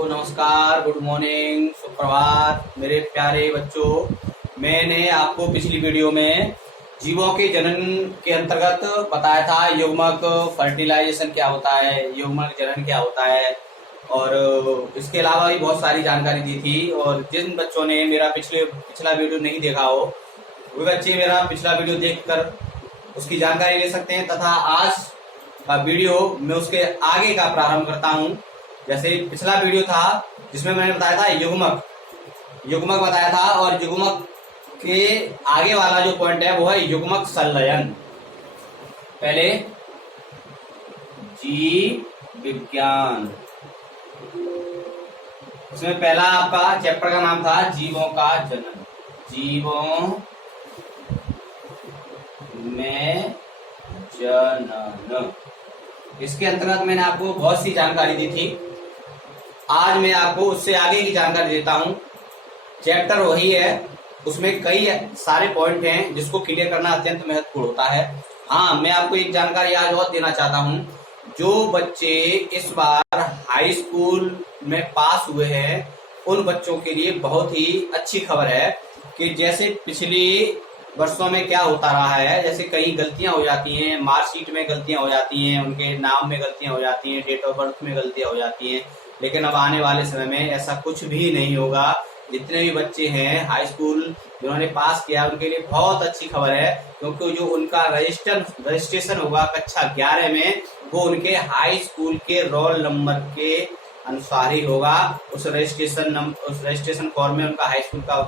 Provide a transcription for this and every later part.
नमस्कार, good morning, सुप्रभात मेरे प्यारे बच्चों। मैंने आपको पिछली वीडियो में जीवों के जनन के अंतर्गत बताया था युग्मक फर्टिलाइजेशन क्या होता है, युग्मक जनन क्या होता है और इसके अलावा भी बहुत सारी जानकारी दी थी। और जिन बच्चों ने मेरा पिछला वीडियो नहीं देखा हो वे बच्चे मेरा पिछला वीडियो देखकर उसकी जानकारी ले सकते हैं तथा आज का वीडियो मैं उसके आगे का प्रारंभ करता हूँ। जैसे पिछला वीडियो था जिसमें मैंने बताया था युग्मक बताया था और युग्मक के आगे वाला जो पॉइंट है वो है युग्मक संलयन। पहले जीव विज्ञान, उसमें पहला आपका चैप्टर का नाम था जीवों का जनन, जीवों में जनन। इसके अंतर्गत मैंने आपको बहुत सी जानकारी दी थी। आज मैं आपको उससे आगे की जानकारी देता हूं। चैप्टर वही है, उसमें कई सारे पॉइंट हैं जिसको क्लियर करना अत्यंत महत्वपूर्ण होता है। हाँ, मैं आपको एक जानकारी आज और देना चाहता हूं। जो बच्चे इस बार हाई स्कूल में पास हुए हैं उन बच्चों के लिए बहुत ही अच्छी खबर है कि जैसे पिछली वर्षों में क्या होता रहा है, जैसे कई गलतियां हो जाती हैं, मार्कशीट में गलतियां हो जाती हैं, उनके नाम में गलतियां हो जाती हैं, डेट ऑफ बर्थ में गलतियां हो जाती हैं, लेकिन अब आने वाले समय में ऐसा कुछ भी नहीं होगा। जितने भी बच्चे हैं हाई स्कूल जिन्होंने पास किया उनके लिए बहुत अच्छी खबर है, क्योंकि जो उनका रजिस्ट्रेशन होगा कक्षा 11 में वो उनके हाई स्कूल के रोल नंबर के अनुसार ही होगा। उस रजिस्ट्रेशन फॉर्म में उनका हाई स्कूल का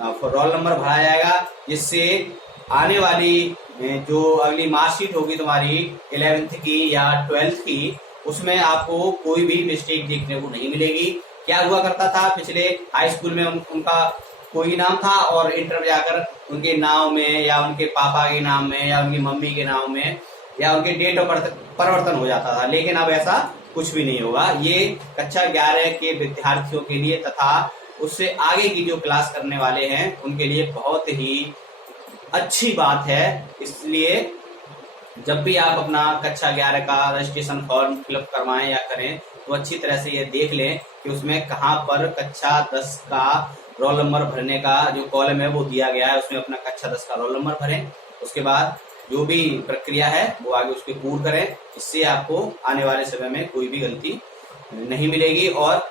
रोल नंबर भरा जाएगा, जिससे आने वाली जो अगली मार्कशीट होगी तुम्हारी 11th की या 12th की, उसमें आपको कोई भी मिस्टेक देखने को नहीं मिलेगी। क्या हुआ करता था पिछले हाई स्कूल में उनका कोई नाम था और इंटर में जाकर उनके नाम में या उनके पापा के नाम में या उनकी मम्मी के नाम में या उनके डेट ऑफ बर्थ परिवर्तन हो जाता था, लेकिन अब ऐसा कुछ भी नहीं होगा। ये कक्षा 11 के विद्यार्थियों के लिए तथा उससे आगे की जो क्लास करने वाले हैं उनके लिए बहुत ही अच्छी बात है। इसलिए जब भी आप अपना कक्षा 11 का रजिस्ट्रेशन फॉर्म फिलअप करवाएं या करें तो अच्छी तरह से ये देख लें कि उसमें कहाँ पर कक्षा 10 का रोल नंबर भरने का जो कॉलम है वो दिया गया है, उसमें अपना कक्षा 10 का रोल नंबर भरें। उसके बाद जो भी प्रक्रिया है वो आगे उसके पूर्ण करें। इससे आपको आने वाले समय में कोई भी गलती नहीं मिलेगी और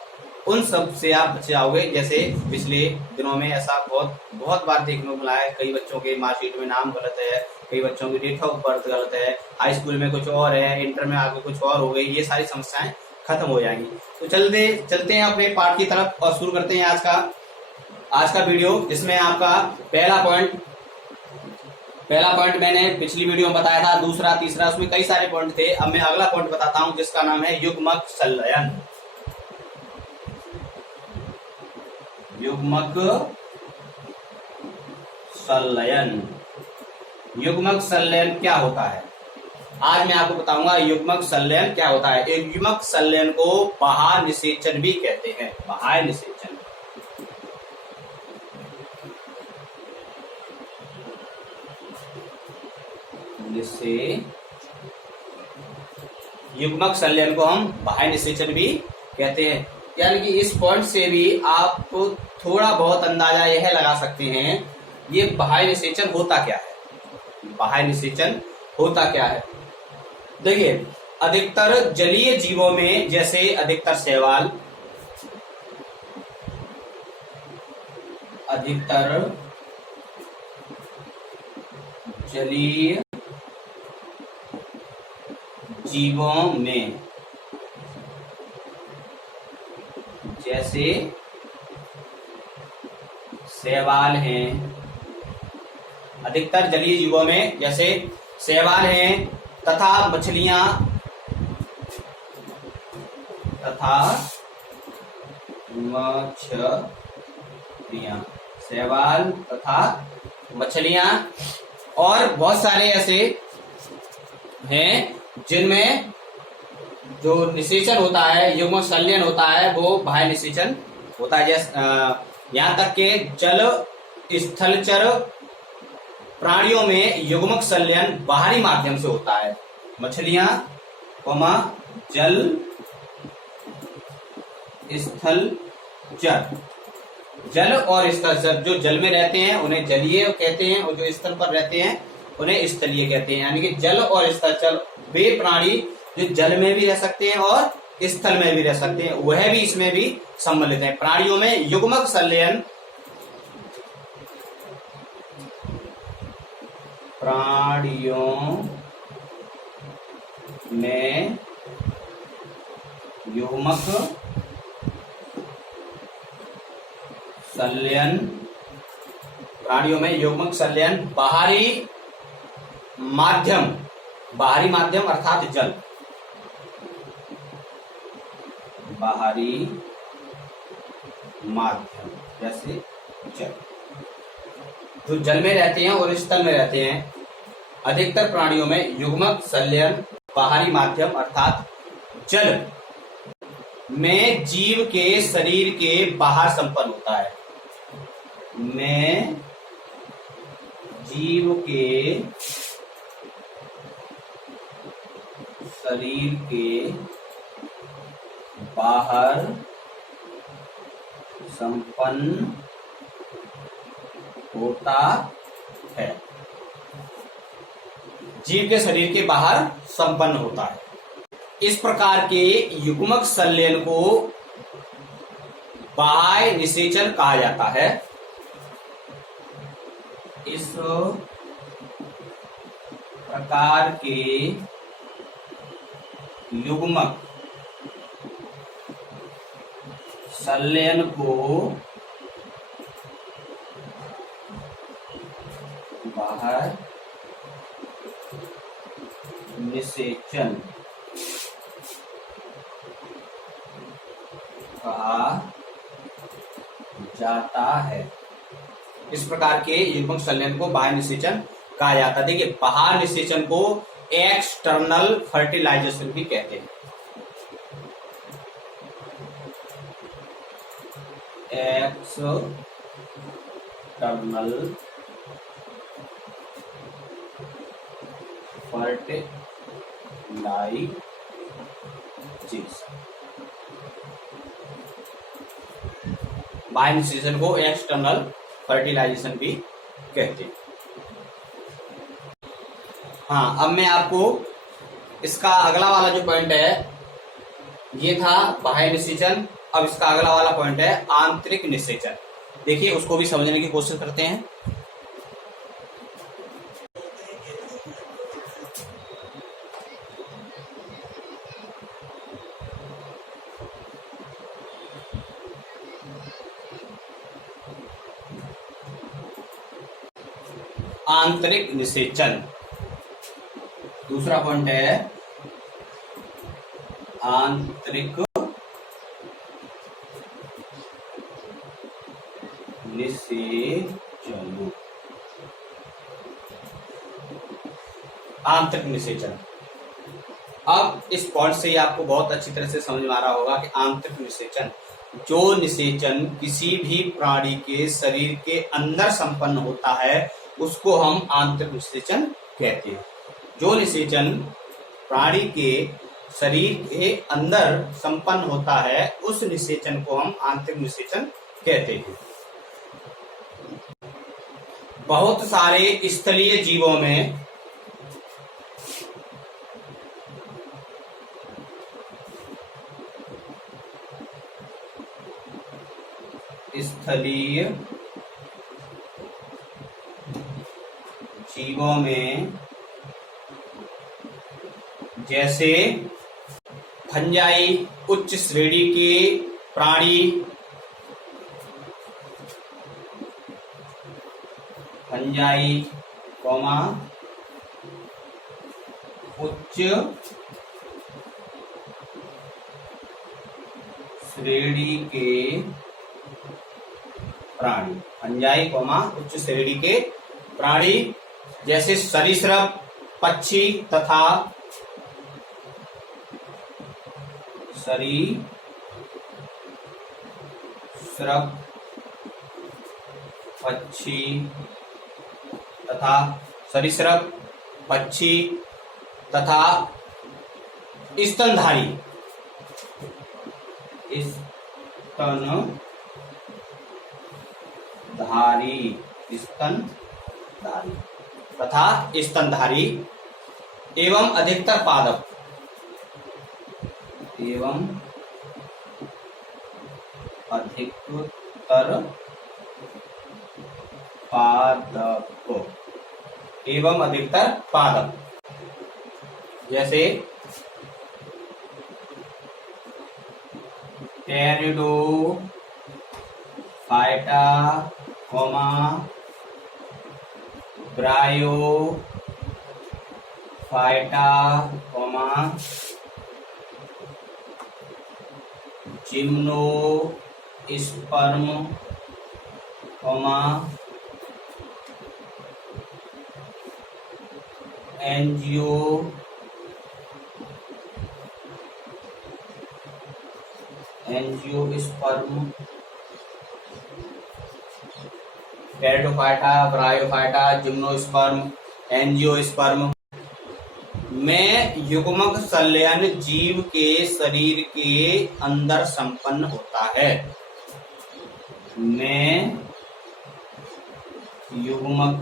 उन सब से आप बच जाओगे। जैसे पिछले दिनों में ऐसा बहुत बार देखने को मिला है, कई बच्चों के मार्कशीट में नाम गलत है, कई बच्चों की डेट ऑफ बर्थ गलत है, हाई स्कूल में कुछ और है, इंटर में आगे कुछ और हो गई। ये सारी समस्याएं खत्म हो जाएंगी। तो चलते हैं अपने पाठ की तरफ और शुरू करते हैं आज का वीडियो, जिसमें आपका पहला पॉइंट मैंने पिछली वीडियो में बताया था, दूसरा तीसरा उसमें कई सारे पॉइंट थे। अब मैं अगला पॉइंट बताता हूं जिसका नाम है युग्मक संलयन। युग्मक संलयन, युग्मक संलयन क्या होता है आज मैं आपको बताऊंगा। युग्मक संलयन क्या होता है। युग्मक संलयन को बाह्य निषेचन भी कहते हैं, बाह्य निषेचन। युग्मक संलयन को हम बाह्य निषेचन भी कहते हैं। यानी कि इस पॉइंट से भी आप थोड़ा बहुत अंदाजा यह लगा सकते हैं ये बाह्य निषेचन होता क्या है। बाह्य निषेचन होता क्या है, देखिए अधिकतर जलीय जीवों में, जैसे अधिकतर शैवाल, अधिकतर जलीय जीवों में, जैसे शैवाल हैं, अधिकतर जलीय जीवों में जैसे शैवाल हैं तथा मछलियां शैवाल तथा मछलियां और बहुत सारे ऐसे हैं जिनमें जो निषेचन होता है, युग्मक संलयन होता है, वो बाह्य निषेचन होता है। जैसे यहाँ तक के स्थलचर प्राणियों में युग्मक संलयन बाहरी माध्यम से होता है। मछलियां जल स्थल चर। जल और स्थल चर, जो जल में रहते हैं उन्हें जलीय कहते हैं और जो स्थल पर रहते हैं उन्हें स्थलीय कहते हैं। यानी कि जल और स्थल चर वे प्राणी जो जल में भी रह सकते हैं और स्थल में भी रह सकते हैं, वह भी इसमें भी सम्मिलित है। प्राणियों में युग्मक संलयन, प्राणियों में युग्मक संलयन, प्राणियों में युग्मक संलयन बाहरी माध्यम, बाहरी माध्यम अर्थात जल, बाहरी माध्यम जैसे जल, जो जल में रहते हैं और स्थल में रहते हैं। अधिकतर प्राणियों में युग्मक संलयन बाहरी माध्यम अर्थात जल में जीव के शरीर के बाहर संपन्न होता है, में जीव के शरीर के बाहर संपन्न होता है, जीव के शरीर के बाहर संपन्न होता है। इस प्रकार के युग्मक संलयन को बाह्य निषेचन कहा जाता है। इस प्रकार के युग्मक संलयन को बाह्य निषेचन कहा जाता है। इस प्रकार के युग्मक संलयन को बाह्य निषेचन कहा जाता है। देखिए, बाह्य निषेचन को एक्सटर्नल फर्टिलाइजेशन भी कहते हैं। एक्सटर्नल फर्टिलाइजेशन, बाह्य निषेचन को एक्सटर्नल फर्टिलाइजेशन भी कहते हैं। हाँ, अब मैं आपको इसका अगला वाला जो पॉइंट है, ये था बाह्य निषेचन। अब इसका अगला वाला पॉइंट है आंतरिक निषेचन। देखिए, उसको भी समझने की कोशिश करते हैं। आंतरिक निषेचन, दूसरा पॉइंट है आंतरिक निषेचन। आंतरिक निषेचन, अब इस पॉइंट से ही आपको बहुत अच्छी तरह से समझ में आ रहा होगा कि आंतरिक निषेचन, जो निषेचन किसी भी प्राणी के शरीर के अंदर संपन्न होता है उसको हम आंतरिक निषेचन कहते हैं। जो निषेचन प्राणी के शरीर के अंदर संपन्न होता है उस निषेचन को हम आंतरिक निषेचन कहते हैं। बहुत सारे स्थलीय जीवों में जैसे फंजाई, उच्च श्रेणी के प्राणी, फंजाई उच्च श्रेणी के प्राणी, फंजाई उच्च श्रेणी के प्राणी जैसे सरीसृप, पक्षी तथा सरीसृप, पक्षी तथा सरीसृप, पक्षी तथा स्तनधारी, स्तनधारी तथा स्तनधारी एवं अधिकतर पादप जैसे pteridophyta, bryophyta, gymnosperm, angiosperm, pteridophyta, bryophyta, gymnosperm, angiosperm में युग्मक संलयन जीव के शरीर के अंदर संपन्न होता है। में युग्मक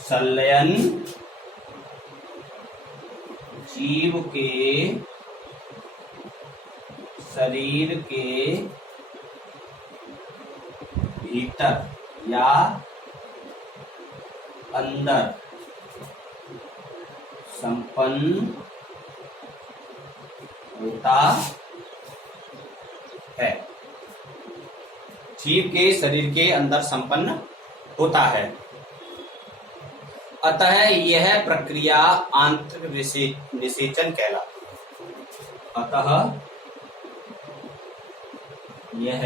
संलयन जीव के शरीर के भीतर या अंदर संपन्न होता है। जीव के शरीर के अंदर संपन्न होता है। अतः यह प्रक्रिया आंतरिक निषेचन कहलाती है। अतः यह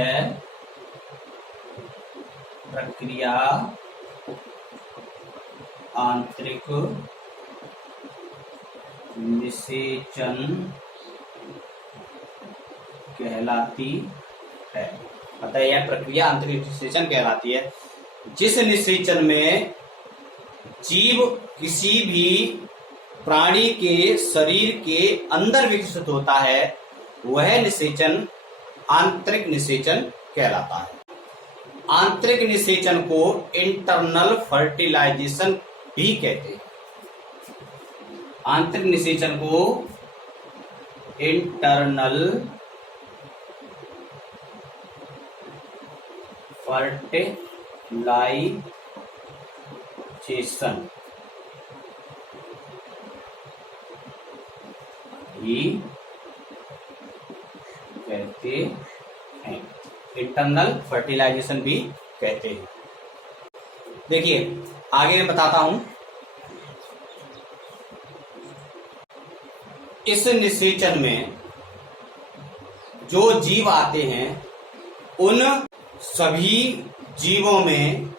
प्रक्रिया आंतरिक निषेचन कहलाती है। अतः यह प्रक्रिया आंतरिक निषेचन कहलाती है। जिस निषेचन में जीव किसी भी प्राणी के शरीर के अंदर विकसित होता है, वह निषेचन आंतरिक निषेचन कहलाता है। आंतरिक निषेचन को इंटरनल फर्टिलाइजेशन भी कहते हैं। आंतरिक निषेचन को इंटरनल फर्टिलाइजेशन भी कहते हैं। इंटरनल फर्टिलाइजेशन भी कहते हैं। देखिए आगे मैं बताता हूं। इस निषेचन में जो जीव आते हैं, उन सभी जीवों में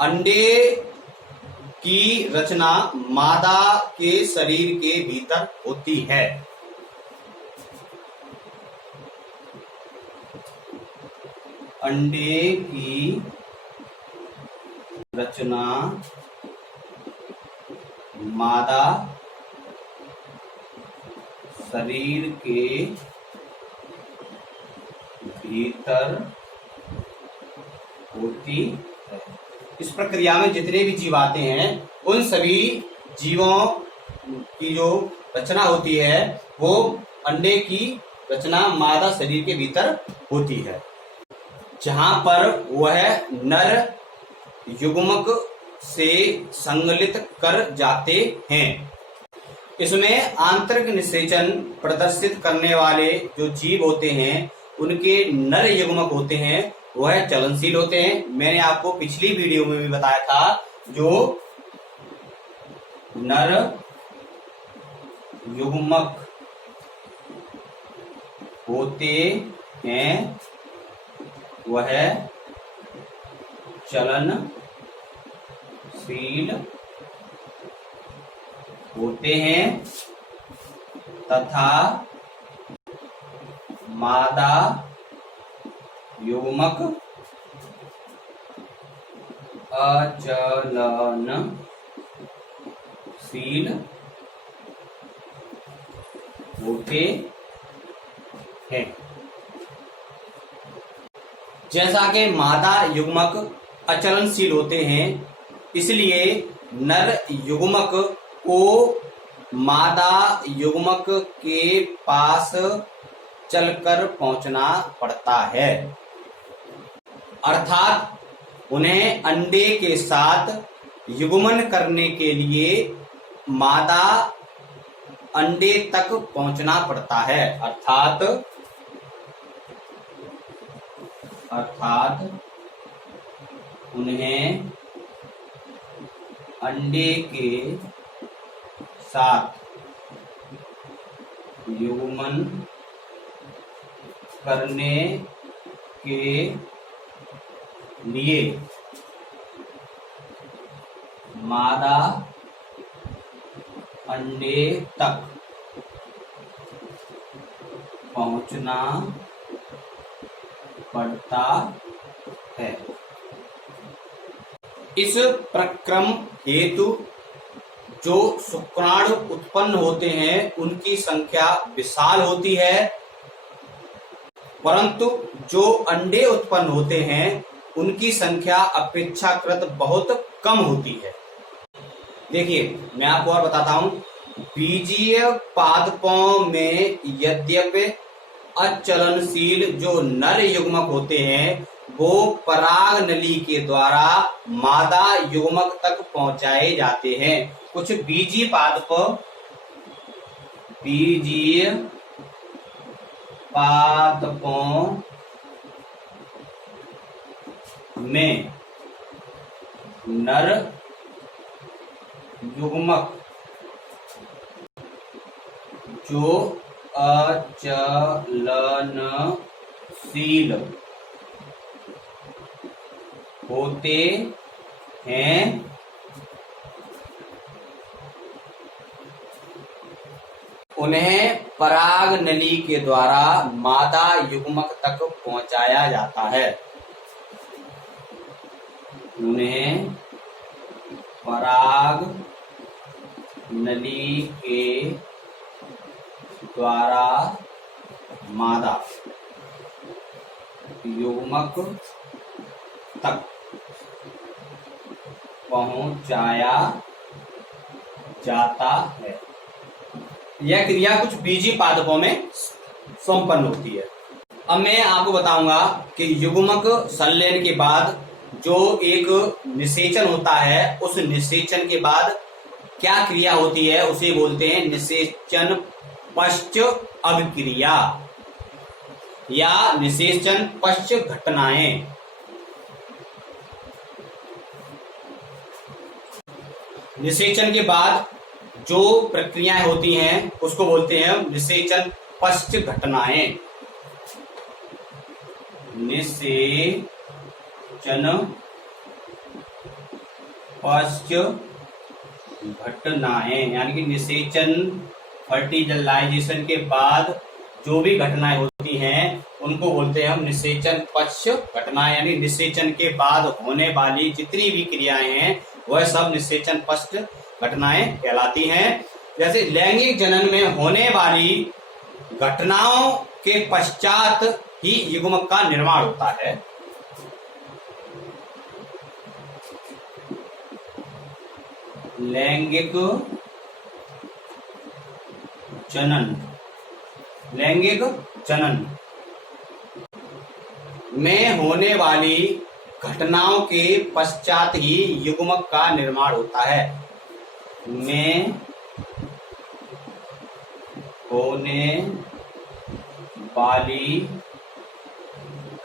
अंडे की रचना मादा के शरीर के भीतर होती है। अंडे की रचना मादा शरीर के भीतर होती है। इस प्रक्रिया में जितने भी जीव आते हैं, उन सभी जीवों की जो रचना होती है, वो अंडे की रचना मादा शरीर के भीतर होती है, जहां पर वह नर युग्मक से संगलित कर जाते हैं। इसमें आंतरिक निषेचन प्रदर्शित करने वाले जो जीव होते हैं, उनके नर युग्मक होते हैं, वह चलनशील होते हैं। मैंने आपको पिछली वीडियो में भी बताया था, जो नर युग्मक होते हैं वह चलनशील होते हैं तथा मादा युग्मक अचलनशील होते है। जैसा कि मादा युग्मक अचलनशील होते हैं, इसलिए नर युग्मक को मादा युग्मक के पास चलकर पहुंचना पड़ता है, अर्थात उन्हें अंडे के साथ युग्मन करने के लिए मादा अंडे तक पहुंचना पड़ता है। अर्थात उन्हें अंडे के साथ युग्मन करने के लिए मादा अंडे तक पहुंचना पड़ता है। इस प्रक्रम हेतु जो शुक्राणु उत्पन्न होते हैं उनकी संख्या विशाल होती है, परंतु जो अंडे उत्पन्न होते हैं उनकी संख्या अपेक्षाकृत बहुत कम होती है। देखिए, मैं आपको और बताता हूं, बीजीय पादपों में यद्यपि अचलनशील जो नर युग्मक होते हैं वो पराग नली के द्वारा मादा युग्मक तक पहुंचाए जाते हैं। कुछ बीजीय पादपों में नर युग्मक जो अचलनशील होते हैं उन्हें पराग नली के द्वारा मादा युग्मक तक पहुंचाया जाता है। उन्हें पराग नली के द्वारा मादा युग्मक तक पहुंचाया जाता है। यह क्रिया कुछ बीजीय पादपों में संपन्न होती है। अब मैं आपको बताऊंगा कि युग्मक संलयन के बाद जो एक निषेचन होता है, उस निषेचन के बाद क्या क्रिया होती है उसे बोलते हैं निषेचन पश्च अभिक्रिया या निषेचन पश्च घटनाएं। निषेचन के बाद जो प्रक्रियाएं होती हैं उसको बोलते हैं निषेचन पश्च घटनाएं। निषेचन पश्च घटनाएं यानी कि निषेचन फर्टिलाइजेशन के बाद जो भी घटनाएं होती हैं उनको बोलते हैं हम निषेचन पश्च घटनाएं, यानी निषेचन के बाद होने वाली जितनी भी क्रियाएं हैं वह सब निषेचन पश्च घटनाएं कहलाती हैं। जैसे लैंगिक जनन में होने वाली घटनाओं के पश्चात ही युग्मक का निर्माण होता है। लैंगिक जनन में होने वाली घटनाओं के पश्चात ही युग्मक का निर्माण होता है। में होने वाली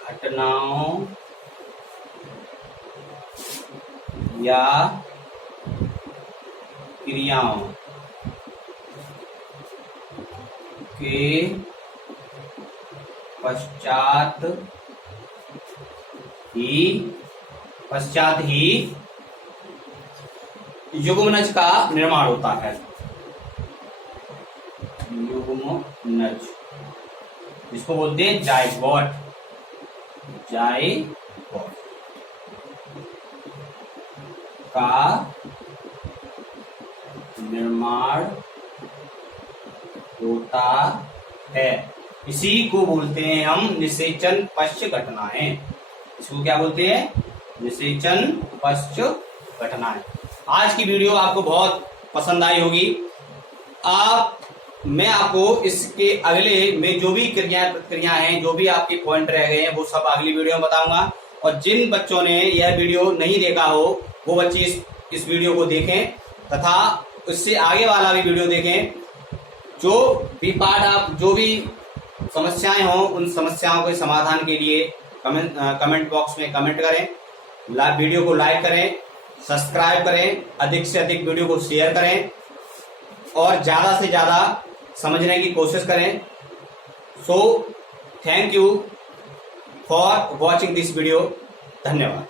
घटनाओं या क्रियाओं के पश्चात ही युग्मनज का निर्माण होता है। युग्मनज इसको बोलते हैं जाइगोट। का निर्माण होता है। इसी को बोलते हैं हम निषेचन पश्च घटनाएं। इसको क्या बोलते हैं? निषेचन पश्च घटनाएं। आज की वीडियो आपको बहुत पसंद आई होगी। मैं आपको इसके अगले में जो भी क्रिया हैं, जो भी आपके पॉइंट रह गए हैं, वो सब अगली वीडियो में बताऊंगा। और जिन बच्चों ने यह वीडियो नहीं देखा हो वो बच्चे इस वीडियो को देखें तथा उससे आगे वाला भी वीडियो देखें। जो भी पार्ट आप जो भी समस्याएं हों उन समस्याओं के समाधान के लिए कमेंट बॉक्स में कमेंट करें, वीडियो को लाइक करें, सब्सक्राइब करें, अधिक से अधिक वीडियो को शेयर करें और ज्यादा से ज्यादा समझने की कोशिश करें। So thank you for watching this video. धन्यवाद।